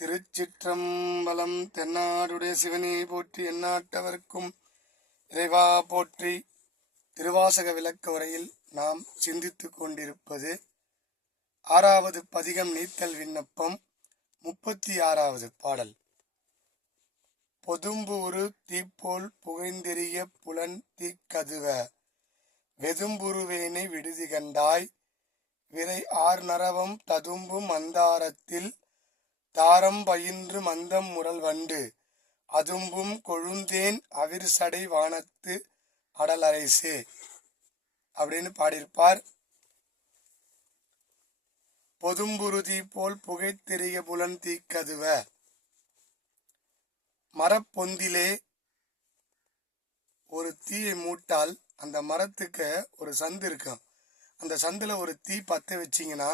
திருச்சிற்றம்பலம். தென்னாடுடைய சிவனே போற்றி, எந்நாட்டவர்க்கும் இறைவா போற்றி. திருவாசக விளக்க உரையில் நாம் சிந்தித்துக் கொண்டிருப்பது 6வது பதிகம் நீத்தல் விண்ணப்பம் 36வது பாடல். பொதும்புரு தீப்போல் புகைந்தெறிய புலன் தீக்கதுவ வெதும்புருவேனை விடுதி கண்டாய் விரை ஆர் நரவம் ததும்பு மந்தாரத்தில் தாரம் பயின்று மந்தம் முரல் வண்டு அதும்பும் கொழுந்தேன் அவிர்சடை வானத்து அடலரைசே அப்படின்னு பாடியிருப்பார். பொதும்புருதி போல் புகைத்தெறிய புலன் தீக்கதுவ, மரப்பொந்திலே ஒரு தீயை மூட்டால் அந்த மரத்துக்கு ஒரு சந்து இருக்கும். அந்த சந்துல ஒரு தீ பத்த வச்சிங்கன்னா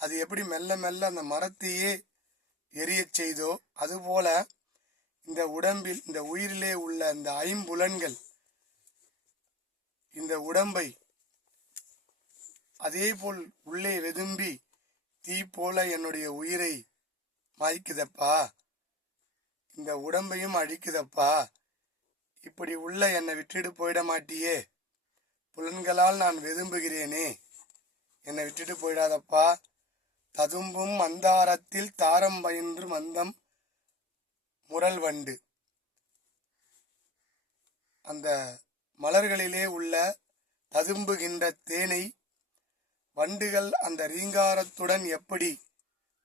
அது எப்படி மெல்ல மெல்ல அந்த மரத்தையே எரிய செய்தோ, அதுபோல இந்த உடம்பில், இந்த உயிரிலே உள்ள இந்த ஐம்புலன்கள் இந்த உடம்பை அதே போல் உள்ளே வெதும்பி தீ போல என்னுடைய உயிரை மாய்க்குதப்பா, இந்த உடம்பையும் அழிக்குதப்பா, இப்படி உள்ள என்னை விட்டுட்டு போயிட மாட்டியே, புலன்களால் நான் வெதும்புகிறேனே, என்னை விட்டுட்டு போயிடாதப்பா. ததும்பும் மந்தாரத்தில் தாரம் பயின்று மந்தம் முரல் வண்டு, அந்த மலர்களிலே உள்ள ததும்புகின்ற தேனை வண்டுகள் அந்த ரீங்காரத்துடன் எப்படி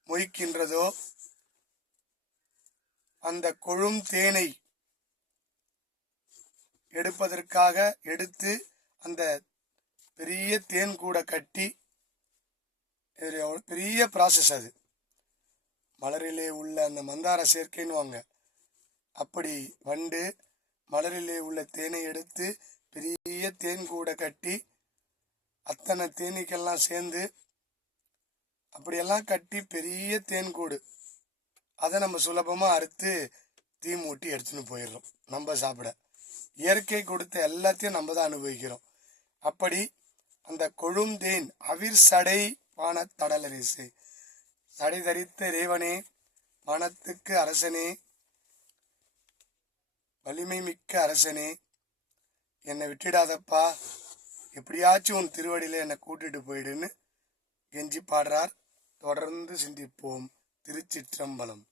மொய்க்கின்றதோ, அந்த கொழும் தேனை எடுப்பதற்காக எடுத்து அந்த பெரிய தேன் கூட கட்டி, பெரிய ப்ராசஸ் அது. மலரிலே உள்ள அந்த மந்தார சேர்க்கைன்னு அப்படி வண்டு மலரிலே உள்ள தேனை எடுத்து பெரிய தேன் கூட கட்டி, அத்தனை தேனீக்கெல்லாம் சேர்ந்து அப்படியெல்லாம் கட்டி பெரிய தேன் கூடு, அதை நம்ம சுலபமாக அறுத்து தீ மூட்டி எடுத்துன்னு போயிடுறோம் நம்ம சாப்பிட. இயற்கை கொடுத்த எல்லாத்தையும் நம்ம தான் அனுபவிக்கிறோம். அப்படி அந்த கொழுந்தேன் அவிர்சடை வான தடலரிசு, சடை தரித்த இறைவனே, வானத்துக்கு அரசனே, வலிமை மிக்க அரசனே, என்னை விட்டுடாதப்பா, எப்படியாச்சும் உன் திருவடியில என்னை கூட்டிட்டு போயிடுன்னு கெஞ்சி பாடுறார். தொடர்ந்து சிந்திப்போம். திருச்சிற்றம்பலம்.